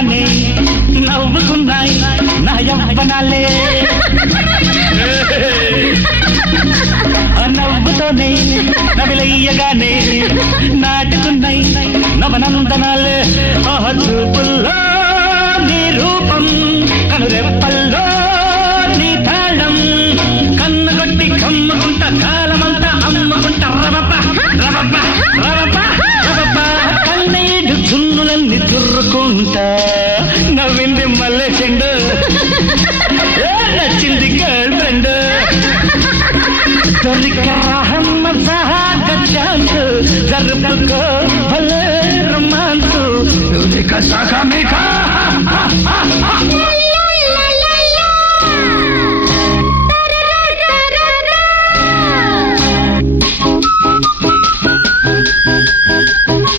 నవ్వగానే నవ్వుకున్నాయి నా యవ్వనాలే నవ్వుతోనే నవిలయ్యగానే నాటుకున్నాయి నవనందనాలే చూపుల్లో నీ రూపం కనురెప్పల్లో నీ తాళం కన్ను కొట్టి కమ్ముకుంట కాలమంతా అమ్ముకుంట రవప రవప రవప రవప కన్నీడు చున్నులన్నీ తుర్రుకుంటా నవ్వింది మల్లె చెండు నచ్చింది గర్ల్ ఫ్రెండ్ జరుపుకో భలే రొమాన్సు మీఠా